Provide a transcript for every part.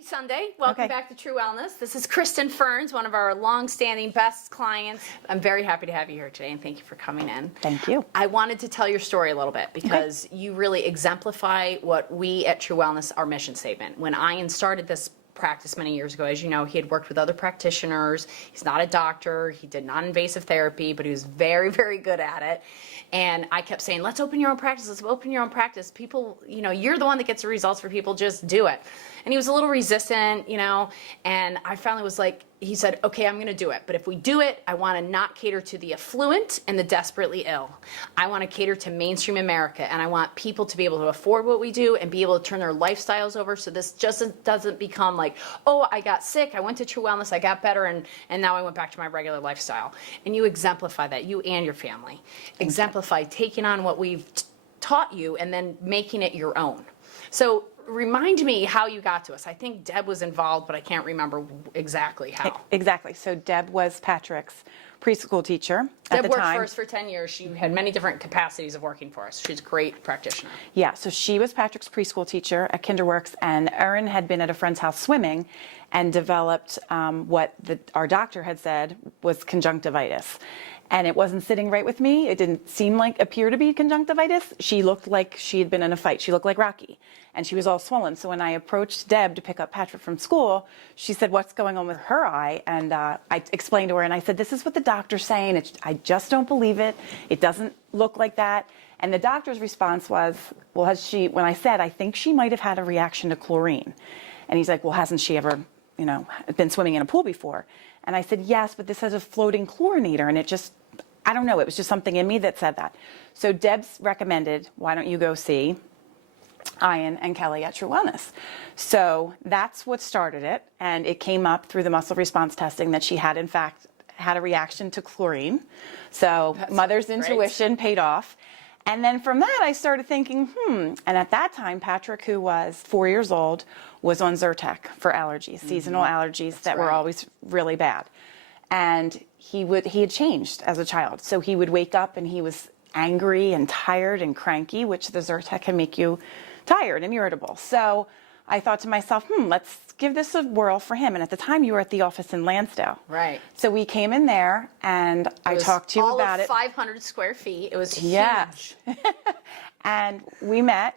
Sunday. Welcome back to True Wellness. This is Kristen Ferns, one of our long-standing best clients. I'm very happy to have you here today, and thank you for coming in. Thank you. I wanted to tell your story a little bit because you really exemplify what we at True Wellness, our mission statement. When Ian started this practice many years ago, as you know, he had worked with other practitioners. He's not a doctor. He did non-invasive therapy, but he was very, very good at it. And I kept saying, let's open your own practice. Let's open your own practice. People, you know, you're the one that gets the results for people. Just do it. And he was a little resistant, you know, and I finally was like, he said, okay, I'm going to do it. But if we do it, I want to not cater to the affluent and the desperately ill. I want to cater to mainstream America, and I want people to be able to afford what we do and be able to turn their lifestyles over, so this just doesn't become like, oh, I got sick, I went to True Wellness, I got better, and now I went back to my regular lifestyle. And you exemplify that, you and your family. Exemplify taking on what we've taught you and then making it your own. So remind me how you got to us. I think Deb was involved, but I can't remember exactly how. Exactly. So Deb was Patrick's preschool teacher at the time. Deb worked for us for 10 years. She had many different capacities of working for us. She's a great practitioner. Yeah, so she was Patrick's preschool teacher at Kinderworks, and Erin had been at a friend's house swimming and developed what our doctor had said was conjunctivitis. And it wasn't sitting right with me. It didn't appear to be conjunctivitis. She looked like she had been in a fight. She looked like Rocky, and she was all swollen. So when I approached Deb to pick up Patrick from school, she said, what's going on with her eye? And I explained to her, and I said, this is what the doctor's saying. I just don't believe it. It doesn't look like that. And the doctor's response was, well, when I said, I think she might have had a reaction to chlorine. And he's like, well, hasn't she ever, been swimming in a pool before? And I said, yes, but this has a floating chlorinator, and I don't know, it was just something in me that said that. So Deb's recommended, why don't you go see Ian and Kelly at True Wellness? So that's what started it, and it came up through the muscle response testing that she had, in fact, had a reaction to chlorine. So mother's intuition paid off. And then from that, I started thinking, and at that time, Patrick, who was 4 years old, was on Zyrtec for allergies, seasonal allergies that were always really bad. And he had changed as a child. So he would wake up and he was angry and tired and cranky, which the Zyrtec can make you tired and irritable. So I thought to myself, let's give this a whirl for him. And at the time, you were at the office in Lansdale. Right. So we came in there, and I talked to you about it. All of 500 square feet. It was huge. Yes. And we met,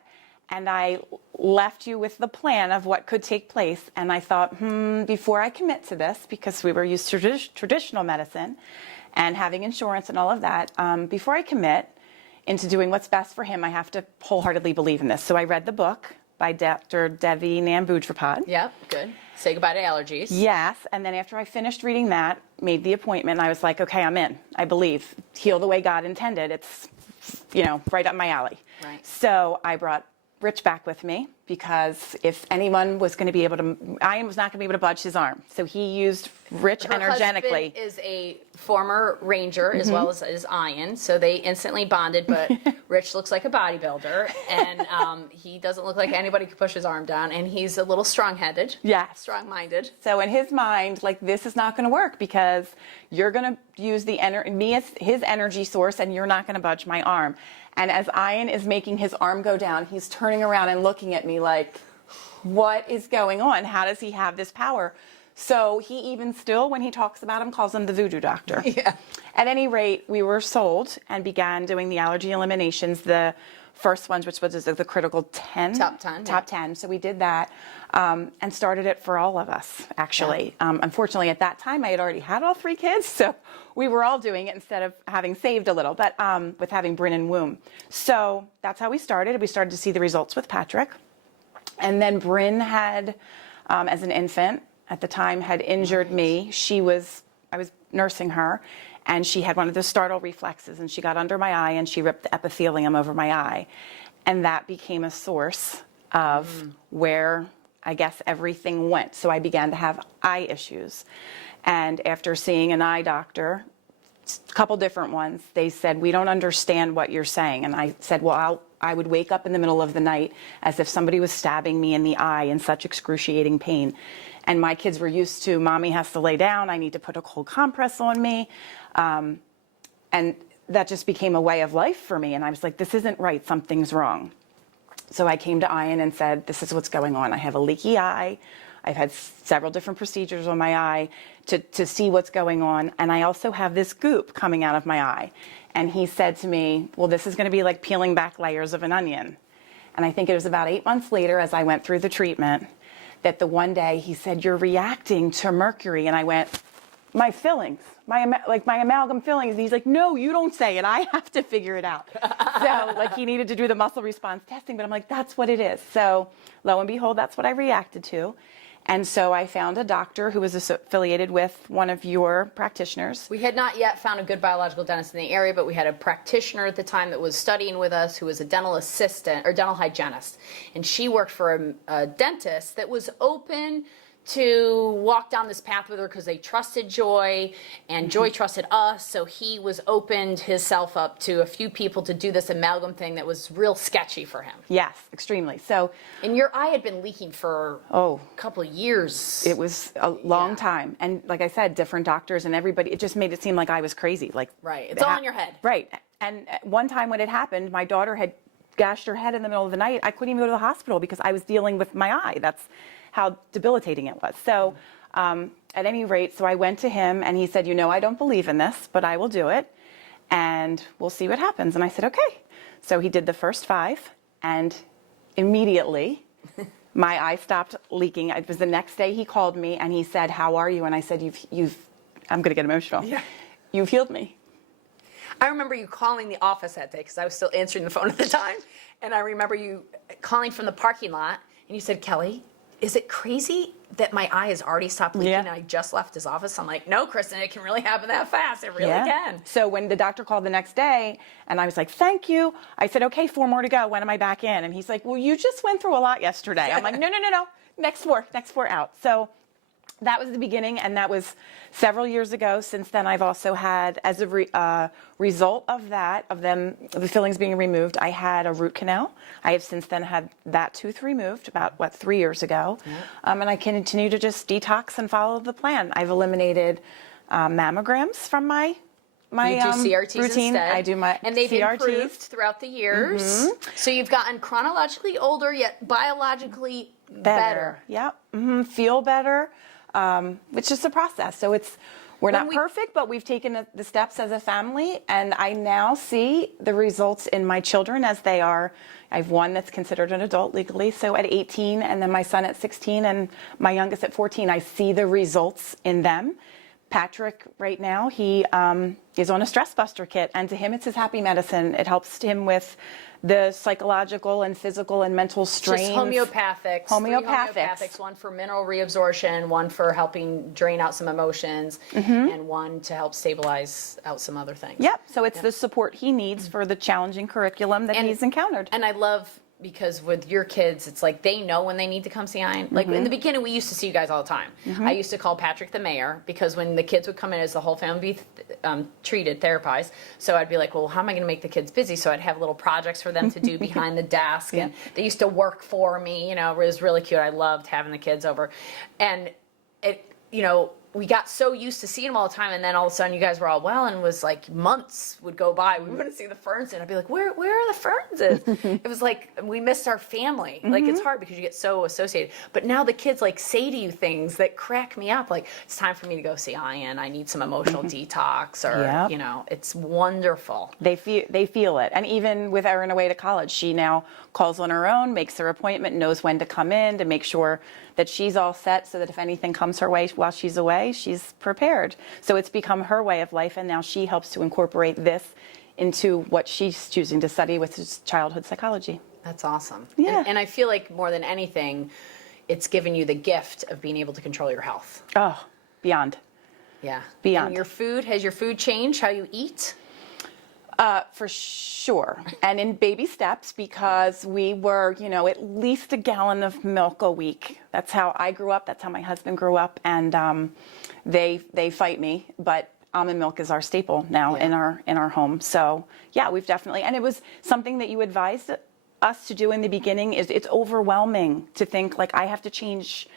and I left you with the plan of what could take place. And I thought, before I commit to this, because we were used to traditional medicine and having insurance and all of that, before I commit into doing what's best for him, I have to wholeheartedly believe in this. So I read the book by Dr. Devi Nambujrapad. Yep, good. Say goodbye to allergies. Yes, and then after I finished reading that, made the appointment, I was like, okay, I'm in. I believe. Heal the way God intended. It's, right up my alley. Right. So I brought Rich back with me, because if anyone was going to be able to, Ian was not going to be able to budge his arm. So he used Rich energetically. Her husband is a former ranger as well as Ian, so they instantly bonded, but Rich looks like a bodybuilder, and he doesn't look like anybody could push his arm down, and he's a little strong-headed. Yeah. Strong-minded. So in his mind, this is not going to work, because you're going to use me as his energy source, and you're not going to budge my arm. And as Ian is making his arm go down, he's turning around and looking at me like, what is going on? How does he have this power? So he even still, when he talks about him, calls him the voodoo doctor. Yeah. At any rate, we were sold and began doing the allergy eliminations, the first ones, which was the critical 10. Top 10. Top 10. So we did that and started it for all of us, actually. Yeah. Unfortunately, at that time, I had already had all 3 kids, so we were all doing it instead of having saved a little, but with having Bryn and womb. So that's how we started. We started to see the results with Patrick. And then Bryn had, as an infant, at the time, had injured me. I was nursing her, and she had one of those startle reflexes, and she got under my eye, and she ripped the epithelium over my eye. And that became a source of where, I guess, everything went. So I began to have eye issues. And after seeing an eye doctor, a couple different ones, they said, we don't understand what you're saying. And I said, well, I would wake up in the middle of the night as if somebody was stabbing me in the eye in such excruciating pain. And my kids were used to, mommy has to lay down, I need to put a cold compress on me. And that just became a way of life for me. And I was like, this isn't right, something's wrong. So I came to Ian and said, this is what's going on. I have a leaky eye. I've had several different procedures on my eye to see what's going on. And I also have this goop coming out of my eye. And he said to me, well, this is going to be like peeling back layers of an onion. And I think it was about 8 months later, as I went through the treatment, that the one day he said, you're reacting to mercury. And I went, my fillings, my amalgam fillings. And he's like, no, you don't say it. I have to figure it out. So like he needed to do the muscle response testing, but I'm like, that's what it is. So lo and behold, that's what I reacted to. And so I found a doctor who was affiliated with one of your practitioners. We had not yet found a good biological dentist in the area, but we had a practitioner at the time that was studying with us who was a dental assistant or dental hygienist. And she worked for a dentist that was open to walk down this path with her because they trusted Joy and Joy trusted us. So he was opened himself up to a few people to do this amalgam thing that was real sketchy for him. Yes, extremely. So, and your eye had been leaking for a couple of years. It was a long time. And like I said, different doctors and everybody, it just made it seem like I was crazy. Like, right. It's all in your head. Right. And one time when it happened, my daughter had gashed her head in the middle of the night. I couldn't even go to the hospital because I was dealing with my eye. That's how debilitating it was. So at any rate, so I went to him and he said, you know, I don't believe in this, but I will do it and we'll see what happens. And I said, okay. So he did the first 5 and immediately my eye stopped leaking. It was the next day he called me and he said, how are you? And I said, I'm going to get emotional. Yeah. You've healed me. I remember you calling the office that day because I was still answering the phone at the time. And I remember you calling from the parking lot and you said, Kelly, is it crazy that my eye has already stopped leaking and I just left his office? I'm like, no, Kristen, it can really happen that fast. It really can. So when the doctor called the next day and I was like, thank you. I said, okay, 4 more to go. When am I back in? And he's like, well, you just went through a lot yesterday. I'm like, no. Next 4 out. So that was the beginning, and that was several years ago. Since then, I've also had, as a result of that, the fillings being removed, I had a root canal. I have since then had that tooth removed about, 3 years ago. And I continue to just detox and follow the plan. I've eliminated mammograms from my you do CRTs routine. Instead. I do my and they've CRTs. improved throughout the years. So you've gotten chronologically older, yet biologically better. Yep. Feel better. It's just a process. So we're not perfect, but we've taken the steps as a family, and I now see the results in my children as they are. I have one that's considered an adult legally, so at 18, and then my son at 16, and my youngest at 14. I see the results in them. Patrick, right now, he is on a stress buster kit, and to him, it's his happy medicine. It helps him with the psychological and physical and mental strains. Just homeopathics. 3 homeopathics, one for mineral reabsorption, one for helping drain out some emotions, and one to help stabilize out some other things. Yep, so it's the support he needs for the challenging curriculum that he's encountered. And I love, because with your kids, it's like they know when they need to come see Ian. Like in the beginning, we used to see you guys all the time. I used to call Patrick the mayor because when the kids would come in, as the whole family be treated, therapized. So I'd be like, well, how am I going to make the kids busy? So I'd have little projects for them to do behind the desk. And they used to work for me. You know, it was really cute. I loved having the kids over. And it, we got so used to seeing them all the time, and then all of a sudden you guys were all well, and it was like months would go by. We wouldn't see the Ferns, and I'd be like, where are the Fernses? It was like we missed our family. Like, it's hard because you get so associated. But now the kids like say to you things that crack me up. Like, it's time for me to go see Ian. I need some emotional detox, or it's wonderful. They feel it. And even with Erin away to college, she now calls on her own, makes her appointment, knows when to come in to make sure that she's all set so that if anything comes her way while she's away, she's prepared. So it's become her way of life, and now she helps to incorporate this into what she's choosing to study, which is childhood psychology. That's awesome. Yeah. And I feel like more than anything, it's given you the gift of being able to control your health. Oh, beyond. Yeah. Beyond. And has your food changed how you eat? For sure. And in baby steps, because we were, at least a gallon of milk a week. That's how I grew up. That's how my husband grew up. And they fight me, but almond milk is our staple now in our home. So yeah, we've definitely, and it was something that you advised us to do in the beginning. It's overwhelming to think like I have to change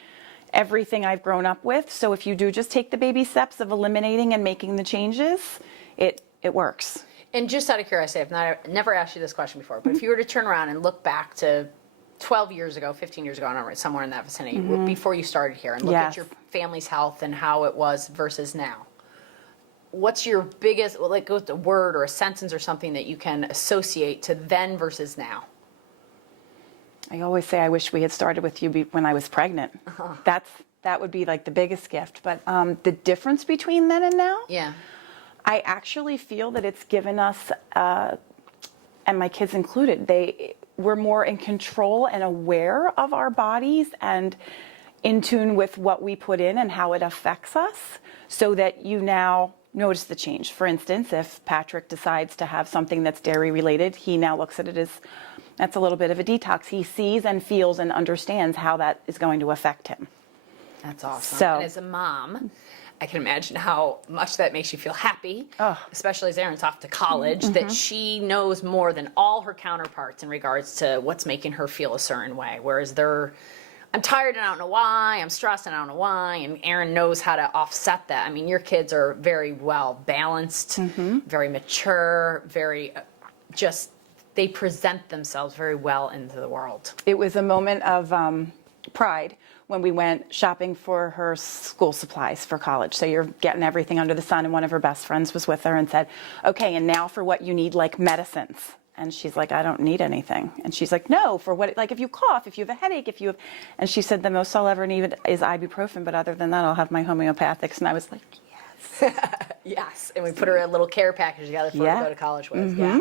everything I've grown up with. So if you do just take the baby steps of eliminating and making the changes, it works. And just out of curiosity, I've never asked you this question before, but if you were to turn around and look back to 12 years ago, 15 years ago, I don't know, somewhere in that vicinity, before you started here, and look at Yes. your family's health and how it was versus now. What's your biggest, like, what's a word or a sentence or something that you can associate to then versus now? I always say I wish we had started with you when I was pregnant. That would be like the biggest gift. But the difference between then and now, Yeah. I actually feel that it's given us, and my kids included, we're more in control and aware of our bodies and in tune with what we put in and how it affects us, so that you now notice the change. For instance, if Patrick decides to have something that's dairy related, he now looks at it as that's a little bit of a detox. He sees and feels and understands how that is going to affect him. That's awesome. So- And as a mom, I can imagine how much that makes you feel happy, especially as Erin's off to college, that she knows more than all her counterparts in regards to what's making her feel a certain way. Whereas I'm tired and I don't know why, I'm stressed and I don't know why, and Erin knows how to offset that. I mean, your kids are very well balanced, very mature, very they present themselves very well into the world. It was a moment of pride when we went shopping for her school supplies for college. So you're getting everything under the sun, and one of her best friends was with her and said, okay, and now for what you need, like medicines. And she's like, I don't need anything. And she's like, no, for what, like if you cough, if you have a headache, and she said, the most I'll ever need is ibuprofen, but other than that, I'll have my homeopathics. And I was like, yes. Yes, and we put her a little care package together for her to go to college with. Yeah.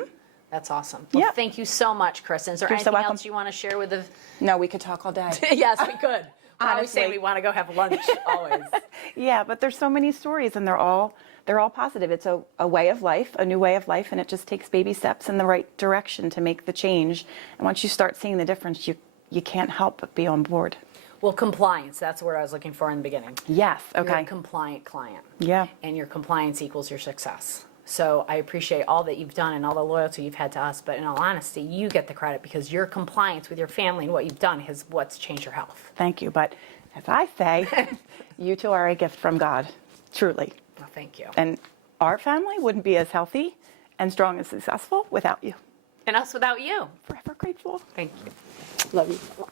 That's awesome. Well, thank you so much, Kristen. Is there anything else you want to share with the... No, we could talk all day. Yes, we could. We're always saying we want to go have lunch, always. Yeah, but there's so many stories, and they're all positive. It's a way of life, a new way of life, and it just takes baby steps in the right direction to make the change. And once you start seeing the difference, you can't help but be on board. Well, compliance, that's what I was looking for in the beginning. Yes, okay. You're a compliant client. Yeah. And your compliance equals your success. So I appreciate all that you've done and all the loyalty you've had to us, but in all honesty, you get the credit because your compliance with your family and what you've done is what's changed your health. Thank you, but as I say, you two are a gift from God, truly. Well, thank you. And our family wouldn't be as healthy and strong and successful without you. And us without you. Forever grateful. Thank you. Love you.